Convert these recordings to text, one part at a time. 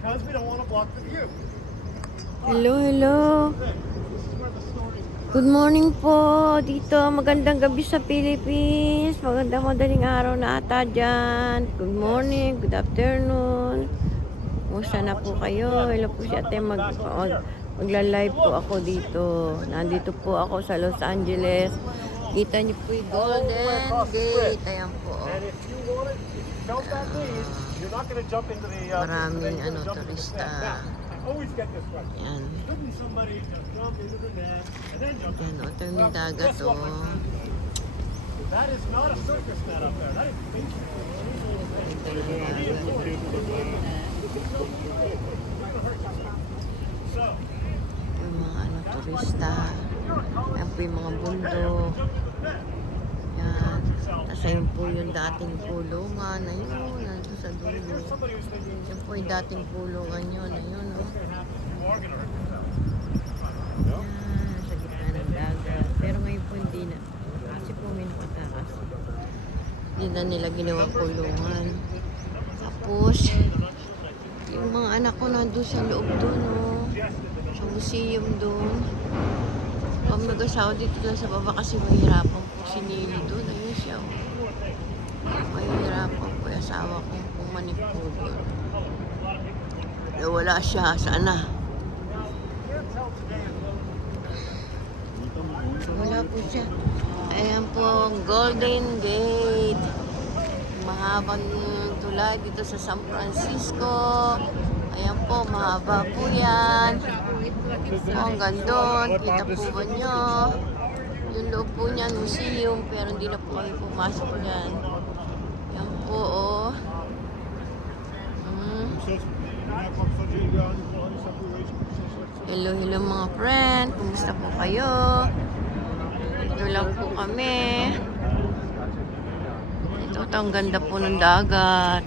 because we don't want to block the view. Hello, hello. Good morning po dito. Magandang gabi sa Philippines. Magandang madaling araw na ata dyan. Good morning, good afternoon. Kumusta na po kayo? Hello po si ate. Mag, mag, magla-live po ako dito. Nandito po ako sa Los Angeles. Kita niyo po yung Golden Gate. Ayan po. And if you want it, you felt that need, you're not to jump into the. Uh, Maraming ano, gonna turista. jump? Ayan o. Ito yung dagat o. friend? That is not a circus net up there. That is yung mga ano, turista. Ayan po yung mga bundok. Yan. Tapos ayun po yung dating pulungan. Ayun, nandun sa dulo. somebody who's thinking Yan po yung dating pulungan yun. Ayun, oh. what's going to happen, you are going to hurt yourself. Yan, sa gitna ng dagat. Pero ngayon po hindi na. Kasi po may nakatakas. Hindi na nila ginawa kulungan. Tapos, yung mga anak ko nandun sa loob doon, oh. Sa museum doon. Pag nag-asawa dito lang sa baba kasi mahirapan po si Nili doon. Ayun siya. oh. Mahirapan po yung asawa ko po doon. Eh, wala siya. Sana. Wala po siya. Ayan po, ang Golden Gate. Mahabang tulay dito sa San Francisco. Ayan po, mahaba po yan. Po, ang gandon. Kita po ba nyo? Yung loob po niyan, museum, pero hindi na po kami pumasok dyan. Yan po, oh. Mm. Hello, hello mga friend. Kumusta po kayo? Ito lang po kami. Ito, ito ang ganda po ng dagat.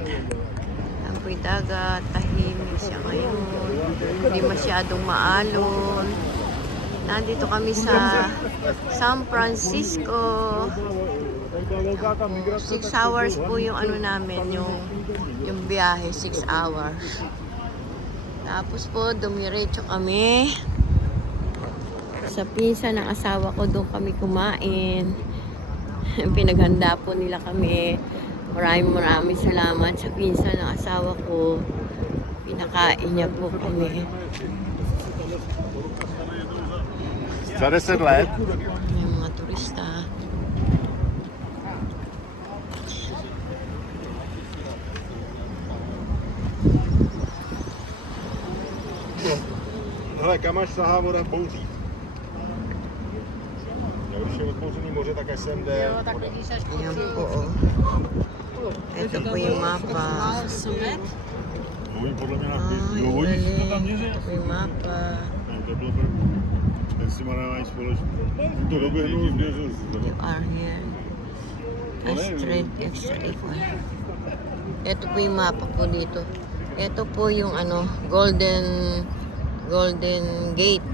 Ang po dagat. Tahimik siya ngayon. Hindi masyadong maalon. Nandito kami sa San Francisco. Six hours po yung ano namin, yung, yung biyahe, six hours. Tapos po, dumiretso kami sa pinsa ng asawa ko. Doon kami kumain. Pinaghanda po nila kami. Maraming maraming salamat sa pinsa ng asawa ko. Pinakain niya po kami. 10 let Yung mga turista. Hele, kam až sahá voda v bouřích? Já když je otevřený moře, tak SM jde voda. Ayan po. oh. Ito po yung mapa. Mluví podle mě na Ay, no, vodí si to tam galing. měří. Ito po yung mapa. Ne, to bylo první. Ten s těma nemají společně. Tím to doběhnul, zběžil si to. You are here. Astrid extra equal. Ito po yung mapa po dito. Ito po yung ano, Golden Golden Gate.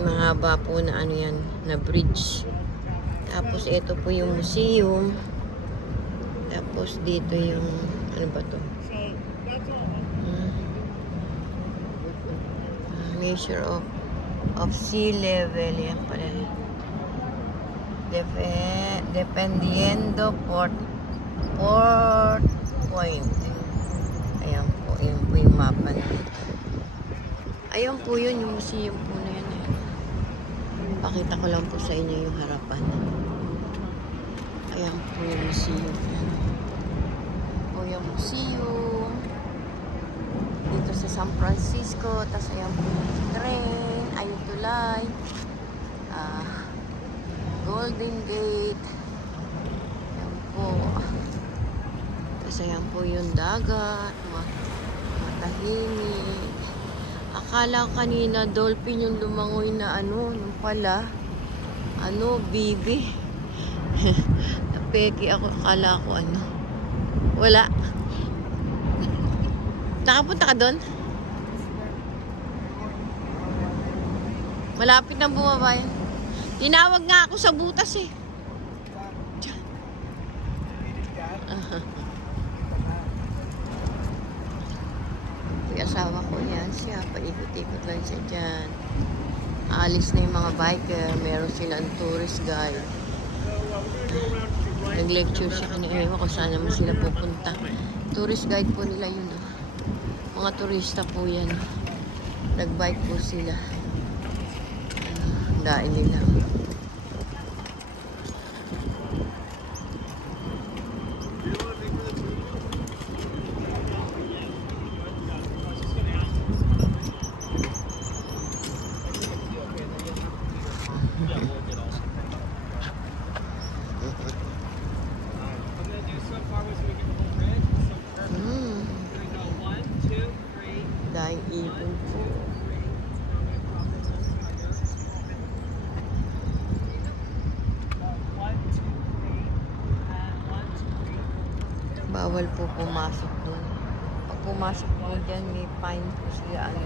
Mahaba po na ano yan, na bridge. Tapos ito po yung museum. Tapos dito yung ano ba to? Hmm. Measure of of sea level yan pala. Depe, dependiendo port port point. Ayan po, ayan po yung mapa na Ayan po yun, yung museum po na yan. Eh. Pakita ko lang po sa inyo yung harapan. Ayan po yung museum. Po yung museum. Dito sa San Francisco. Tapos ayan po yung train. Ayun tulay. Ah, Golden Gate. Ayan po. Tapos ayan po yung dagat. Ma matahimik. Akala kanina dolphin yung lumangoy na ano, yung pala. Ano, bibi. Napeki ako, akala ko ano. Wala. Nakapunta ka doon? Malapit na bumaba yan. Tinawag nga ako sa butas eh. asawa ko siya. Paikot-ikot lang siya dyan. Alis na yung mga biker. Meron silang tourist guide. Nag-lecture siya kanina. Ewan ko saan naman sila pupunta. Tourist guide po nila yun. Oh. Mga turista po yan. Nag-bike po sila. Ano, Dain nila. I'm gonna do so far as we get the whole bridge. So perfect. Hmm. We're gonna go one, two, three, Daing ibon po. three. Now we drop this on the tiger. Uh, One, two, three. And one, two, three. Bawal po pumasok doon. Pag pumasok po dyan, may Ano,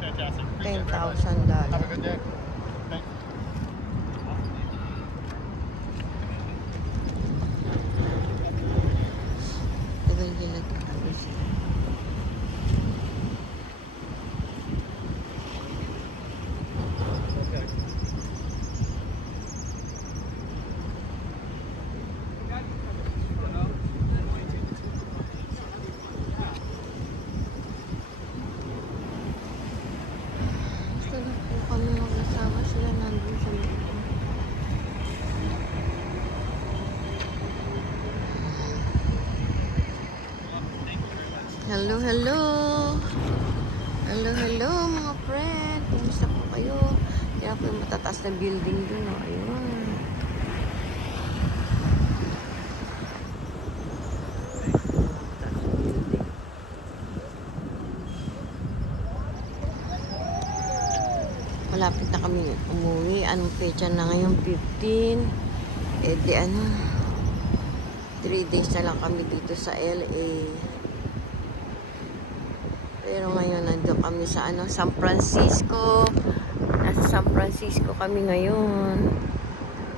Fantastic. $10,000. Have a good day. Thanks. Tagal nila talaga sila. Gusto na po kami mag-asawa sila nandun sa loob. Hello, hello. Hello, hello mga friend. Kumusta po kayo? Kaya po yung matataas na building dun. Oh. Ayun. Malapit na kami umuwi. Anong pecha na ngayon? 15. Eh di ano, 3 days na lang kami dito sa LA. Pero ngayon nandun kami sa ano, San Francisco. San Francisco kami ngayon.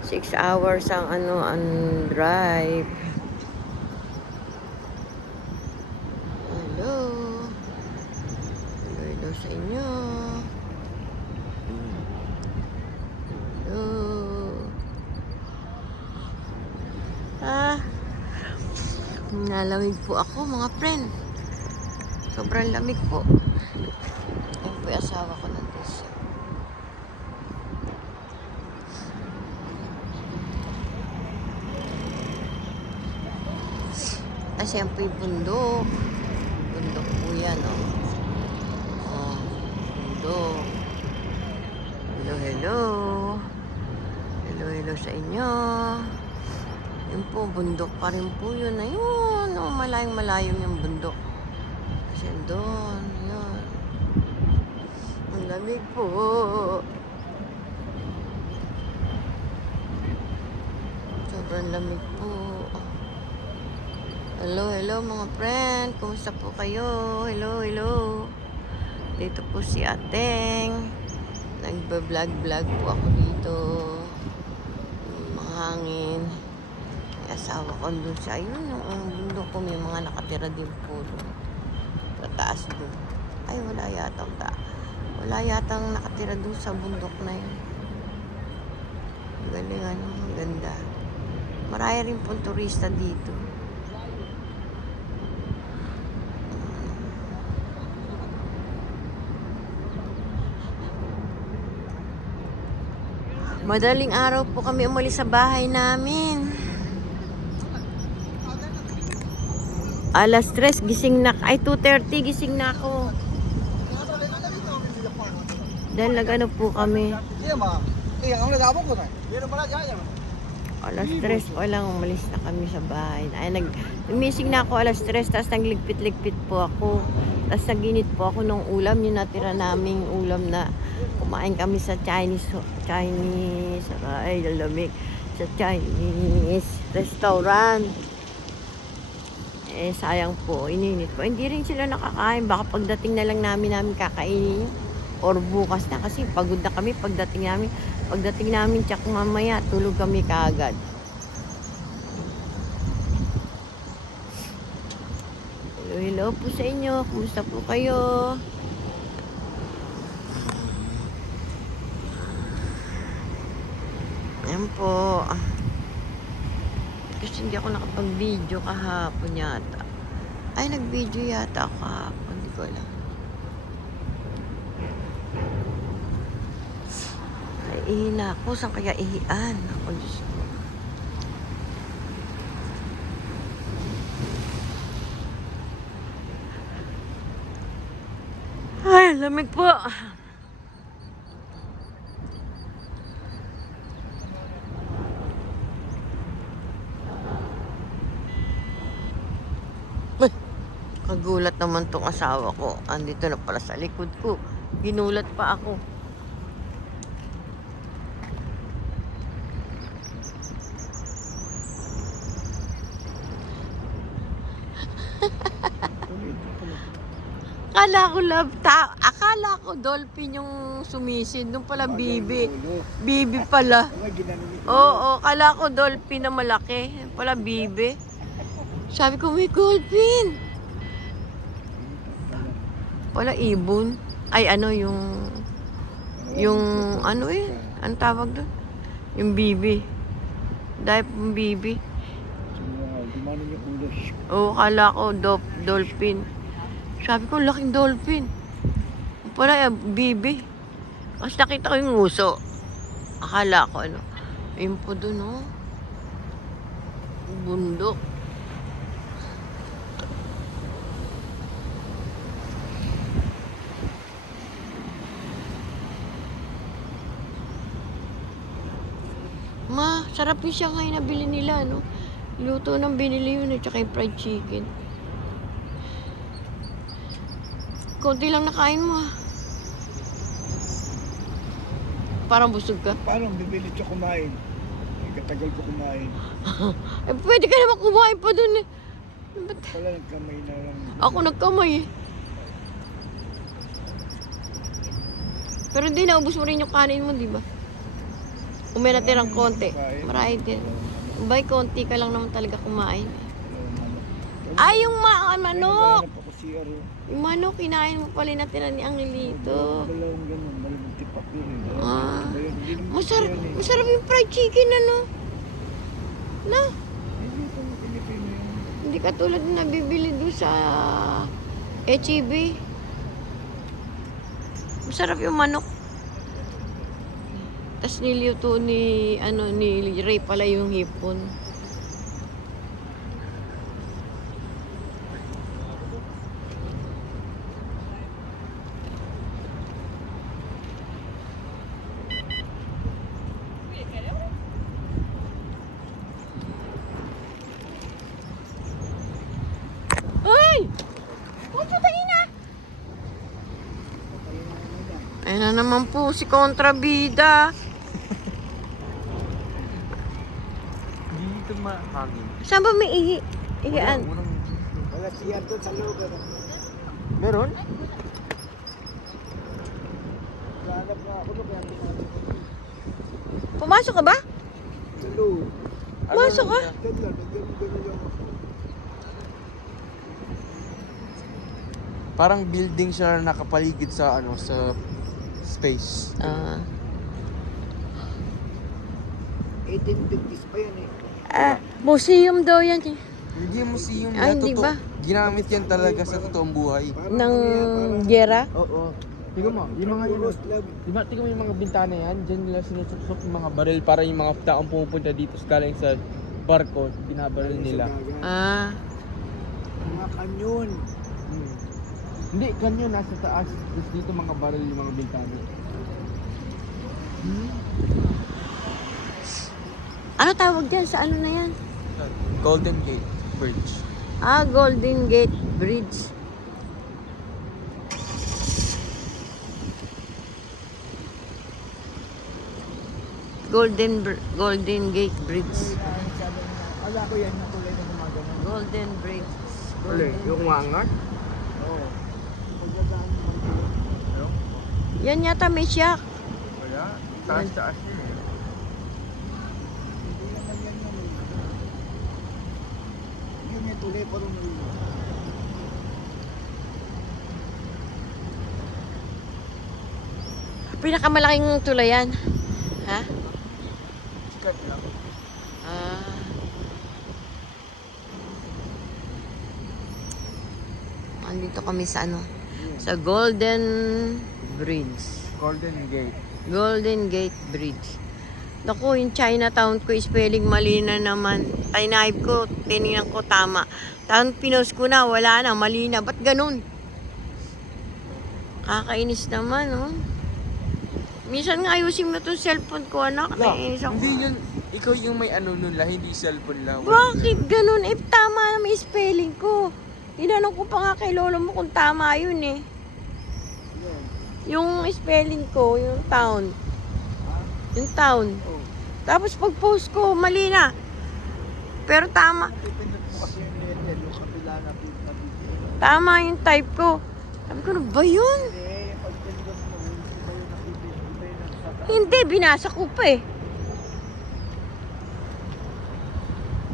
6 hours ang ano, ang drive. Hello. Hello, sa inyo. Hello. Ah. Nalamig po ako mga friend. Sobrang lamig po. Ayun po yung asawa ko nandun siya. Kasi yan po yung bundok. Bundok po yan, oh. Oh, bundok. Hello, hello. Hello, hello sa inyo. Yun po, bundok pa rin po yun. Ayun, oh, malayong malayong yung bundok. Kasi doon, yun. Ang lamig po. Sobrang lamig po. Hello, hello mga friend. Kumusta po kayo? Hello, hello. Dito po si Ateng. Nagba-vlog-vlog po ako dito. Mahangin. May asawa ko doon sa ayun. Ang bundok ko may mga nakatira din po doon. Sa taas doon. Ay, wala yata. Ta wala yata nakatira doon sa bundok na yun. Galing ano, ganda. Marami rin pong turista dito. Madaling araw po kami umalis sa bahay namin. Alas 3, gising na. Ay, 2.30, gising na ako. Dahil nag-ano po kami. Alas 3 pa lang umalis na kami sa bahay. Ay, nag, gumising na ako alas 3, tapos nagligpit-ligpit po ako. Tapos naginit po ako ng ulam, yung natira naming ulam na kumain kami sa Chinese, Chinese, ay, lalamig, sa Chinese restaurant. Eh, sayang po, ininit po. Hindi rin sila nakakain. Baka pagdating na lang namin namin kakainin. Or bukas na kasi pagod na kami pagdating namin. Pagdating namin, tsak mamaya, tulog kami kaagad. Hello, po sa inyo. Kumusta po kayo? Ayan po. Kasi hindi ako nakapag-video kahapon yata. Ay, nag-video yata ako kahapon. Hindi ko alam. Ay, ihina ako. Saan kaya ihian? Ako, Diyos ko. Ay, lamig po. Ay, kagulat naman tong asawa ko. Andito na pala sa likod ko. Ginulat pa ako. Akala ko love ta akala ko dolphin yung sumisid. Nung pala bibi. Bibi pala. Oo, akala ko dolphin na malaki. Pala bibi. Sabi ko, may dolphin. Pala ibon. Ay, ano yung... Yung ano eh? Ano tawag doon? Yung bibi. Dahil pong bibi. Oo, akala ko dop, dolphin. Sabi ko, laking dolphin. Pala, eh, bibi. Kasi nakita ko yung nguso. Akala ko, ano. Ayun po dun, oh. Bundok. Ma, sarap yung Shanghai na bili nila, no? Luto ng binili yun, at saka yung fried chicken. Konti lang nakain mo, ah. Parang busog ka. Paano bibili siya kumain? Ay, katagal ko kumain. Eh, pwede ka naman kumain pa dun, eh. Ba't Wala nagkamay na lang. Ako nagkamay, eh. Pero hindi, naubos mo rin yung kanin mo, di ba? Kung may natirang konti. Marami din. Bay, konti ka lang naman talaga kumain. Ay, yung ma manok! Aro. Yung manok, kinain mo pala yung natira ni Angelito. Dalawang ganun, malimang tipak yun. eh. Ah. Masarap, masarap yung fried chicken, ano? Na, Hindi hindi katulad na nabibili doon sa HEB. Masarap yung manok. Tapos niluto ni, ano, ni Ray pala yung hipon. Ay! Pucho tayo na! Ayun na naman po si Kontrabida. Dito mahangin. Saan ba may ihi? Ihian? Wala si Aro sa loob. ano. Meron? Pumasok ka ba? Pumasok ka? Ako. Parang building siya na nakapaligid sa ano sa space. Ah. 1850s pa yan eh. ah, museum daw yan. eh. Hindi museum Ay, yan. hindi totoo- ba? Ginamit yan talaga sa totoong buhay. Ng ano gera? Oo. Tingnan mo, yung mga yun. Di ba, tingnan mo yung mga bintana yan, dyan nila sinusuksok yung mga baril para yung mga taong pumupunta dito sa galing sa barko, binabaril nila. Ah. Mga kanyon. Hmm. Hindi, kanyo nasa taas, tapos dito mga baril yung mga bintana. Ano tawag dyan? Sa ano na yan? Golden Gate Bridge. Ah, Golden Gate Bridge. Golden Br- Golden Gate Bridge. Kala ko yan yung kulay ng mga ganun. Golden Bridge. Uli, yung wangat? Oo. Lang. Yan yata may siyak. Wala. Taas-taas yun eh. Yun yung tuloy pa rin Pinakamalaking tulay yan. Ha? Sikat lang. Ah. Andito kami sa ano. Sa Golden Bridge. Golden Gate. Golden Gate Bridge. Naku, yung Chinatown ko, spelling mali na naman. Tinaib ko, tinignan ko tama. Tapos pinost ko na, wala na, mali na. Ba't ganun? Kakainis naman, oh. Minsan nga ayusin mo itong cellphone ko, anak. La, Naiinis ako. hindi yun, ikaw yung may ano nun la, hindi cellphone lang. Bakit ganun? Eh, tama na may spelling ko. Tinanong ko pa nga kay lolo mo kung tama yun eh. Yung spelling ko, yung town. Yung town. Tapos pag-post ko, mali na. Pero tama. Tama yung type ko. Sabi ko, ano ba yun? Hindi, binasa ko pa eh.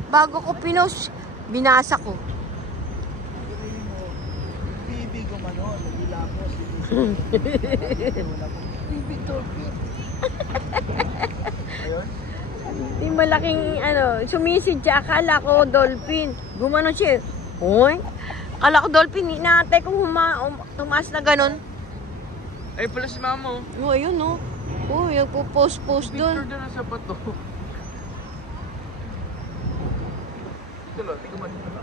Bago ko pinost, binasa ko. Sabihin mo, BB gumano, nagila ko, sinisip. Wala ko, BB Torpid. Ayun. Di malaking ano, sumisid siya. Akala ko dolphin. Gumano siya. Hoy. Akala ko dolphin. Inaantay kong huma, um, tumaas na ganun. Ay pala si mama oh. Oh, ayun no. Oh, nagpo-post-post Picture doon. doon sa bato. Dito lo, tingnan mo dito lo.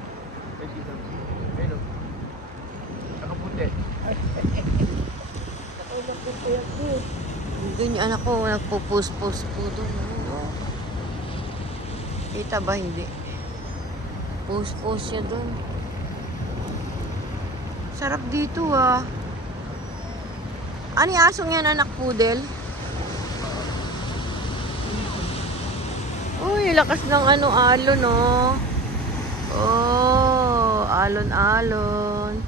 Ay, dito. Ayun oh. Nakaputi. Doon yung anak ko, nagpo-post-post po doon. Kita ba? Hindi. Post-post siya doon. Sarap dito ah. Yung asong yan, anak poodle? Uy, lakas ng ano, alon, oh. Oh, alon-alon.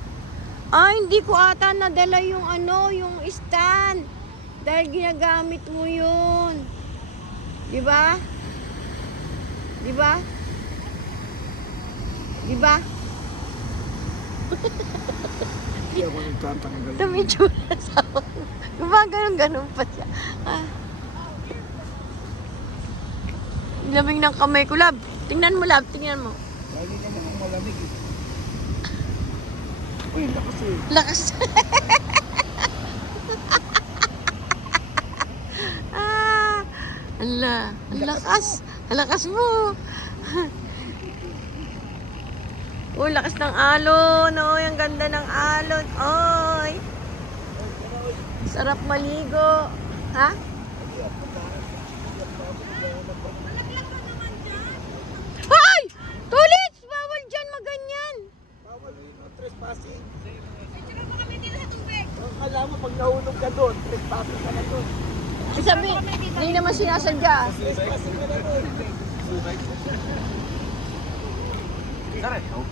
Ah, hindi ko ata nadala yung ano, yung stand. Dahil ginagamit mo yun. Di ba? Di ba? Di ba? Hindi ako nagtatanggal. Sa Gumaganon-ganon pa siya. Ah. Lamig ng kamay ko, lab. Tingnan mo, lab. Tingnan mo. Lagi ka namang malamig eh. Uy, lakas eh. Lakas. ah, ala, ang lakas. Ang lakas mo. Uy, lakas ng alon. Oy, ang ganda ng alon. Oy. Sarap maligo. Ha? Hindi naman sinasadya. Trespassing eh,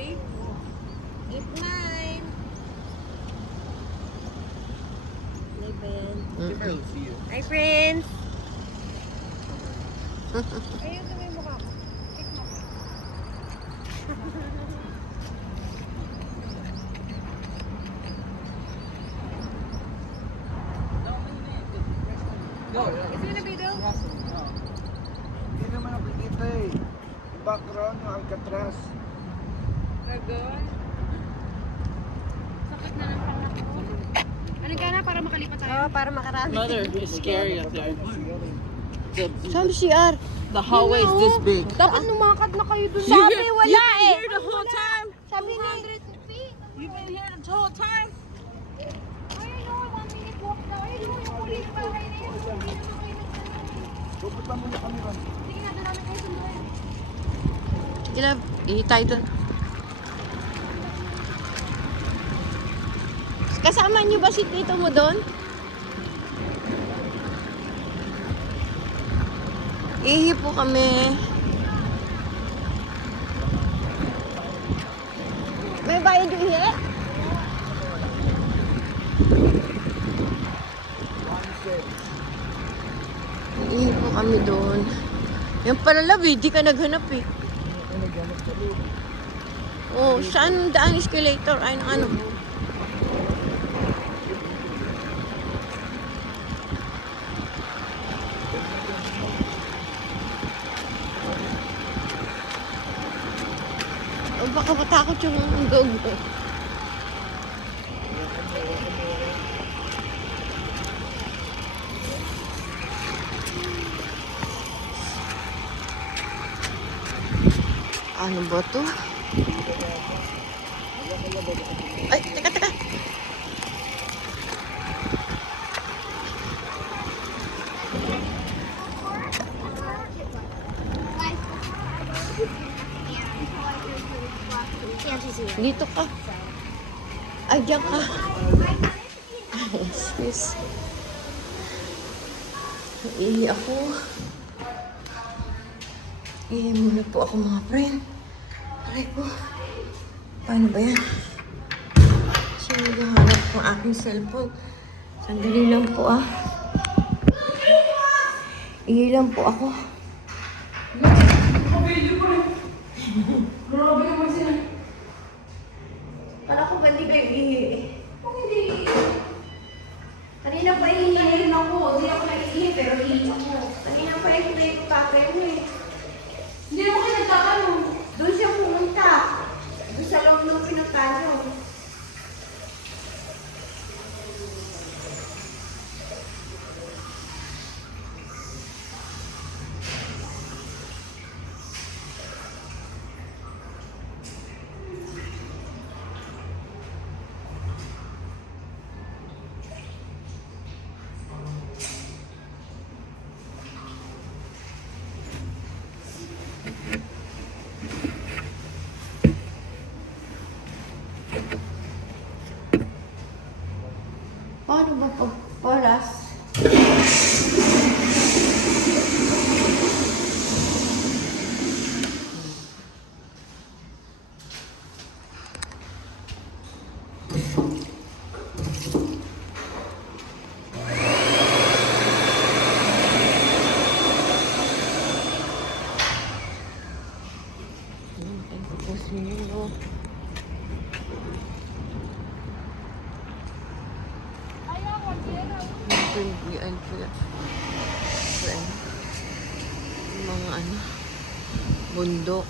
Ready? Eight, nine. Eleven. If I will see you. Hi, friends! Hindi naman nakikita eh. Yung background, yung Alcatraz. Ano ka na para makalipat tayo? Oh, para makarami. Mother, it's scary up there. Saan CR? The hallway is this big. Dapat lumakad na kayo dun. Sabi, wala eh. here the whole time. Sabi ni, You've been here the whole time. Sige na, ihitay dun. Kasama niyo ba si tito mo doon? Ihi po kami. May bayad yung ihi? Ihi po kami doon. Yan pala labi, di ka naghanap eh. Oh, saan daan escalator? Ay, ano? Oh, baka matakot yung dog. Ano ba to? Ay, teka, teka. Dito ka. Ay, diyan ka. Excuse. Ihi ako. Ihi muna po ako mga friend. Aray ko. Paano ba yan? Sino naghahanap ng aking cellphone? Sandali lang po ah. Ihi lang po ako. Kala ko ba hindi kayo ihi? Kung hindi Kanina pa ihihin ako. Hindi ako naiihi pero ihi ako. Kanina pa play ko tatay mo eh. Hindi naman kayo nagtatanong. Doon siya pumunta. Doon sa loob ng pinunta. Paano ba pagparas? Ay, tapos nyo. Yan po yan. Yan. Mga ano, bundok.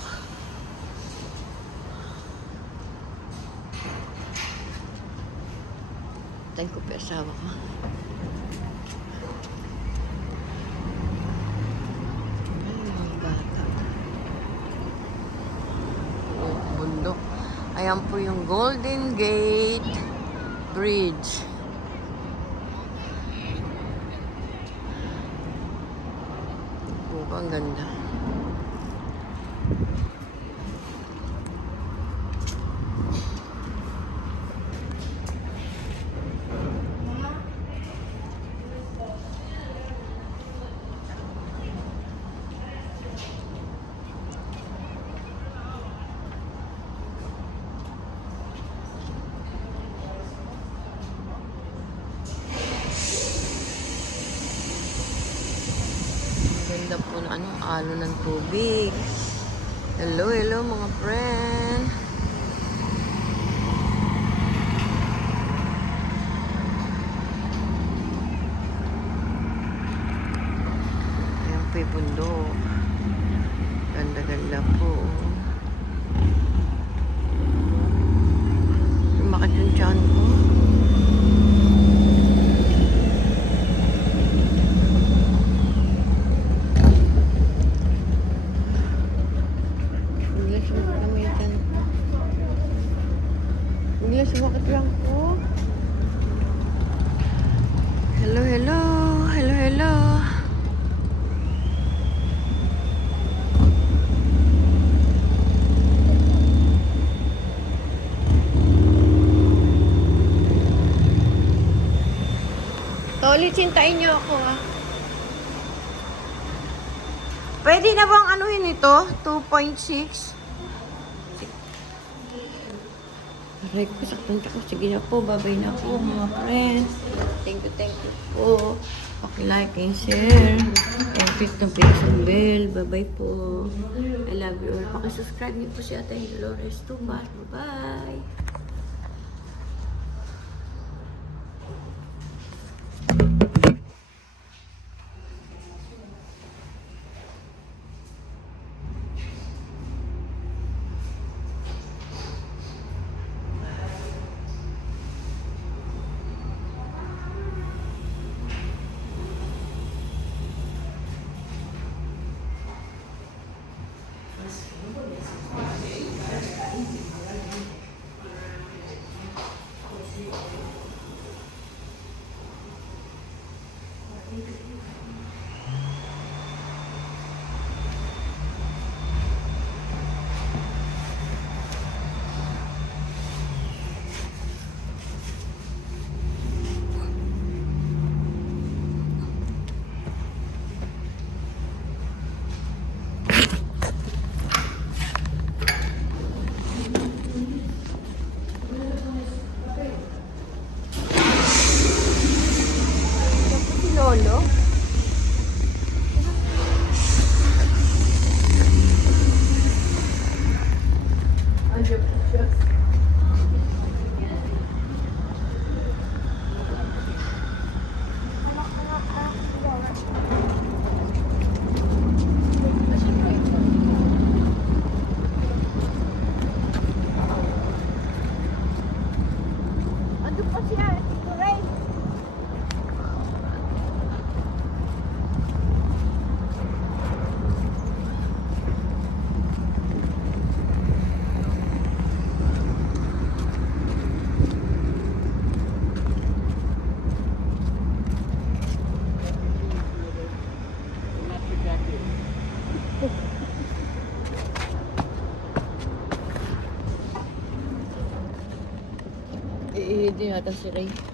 Tayo ko pa asawa ko. Oh. Ayan po yung Golden Gate Bridge. Oh, ang ganda. Ang ganda po ng ano, alo ng tubig. Hello, hello mga friend. Ayan po yung bundok. Ganda-ganda po. Lumakad yung tiyan ko. Bigla sumakit lang may tiyan ko. Bigla sumakit lang ko. Hello, hello. Hello, hello. Ulit sintayin niyo ako ah. Pwede na bang anuhin ito? 2.6? Aray ko, saktan ko. Sige na po, babay na po mga friends. Thank you, thank you po. Paki-like and share. And click the notification bell. Bye-bye po. I love you all. Paki-subscribe niyo po si Ate Dolores Tumas. Bye-bye. Eh, hindi yata si Ray.